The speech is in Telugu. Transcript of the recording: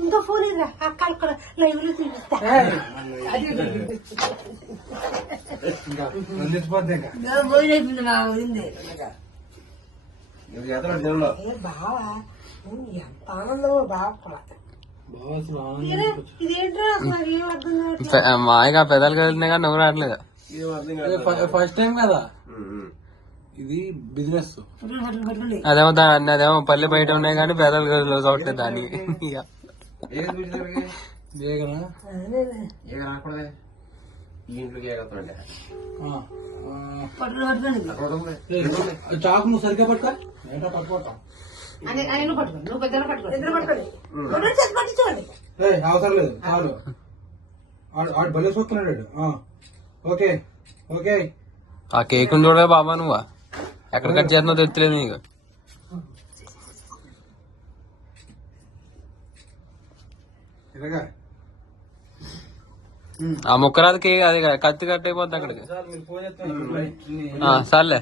ఇంకో ఫోన్ ఇరా అక్కడ లైవ్ లో చూపిస్తా బావా ఎంత ఆనందమో బాగా ఇదేంటో అసలు ఏం అర్థం కావట్లేదు. మాయగా పెదాలు కదిలినాయి కానీ నువ్వు రావట్లేదు. ఫస్ట్ టైం కదా ఇది బిజినెస్. అదేమో పల్లె బయట ఉన్నాయి కానీ పెదాలు కదిలి కావట్లేదు దానికి. చాకు నువ్వు సరిగ్గా పట్టుకో. పట్టుకోవటం అవసరం లేదు చాలు. ఆడు భలే చూస్తున్నాడు. Okay okay. ఆ కేక్ చూడలే బాబా నువ్వు ఎక్కడ కట్ చేస్తున్నావు తెచ్చలేదు నీకు. ఆ ముక్కరాదు కేక్ అది కత్తి కట్ అయిపోద్ది అక్కడికి. సర్లే.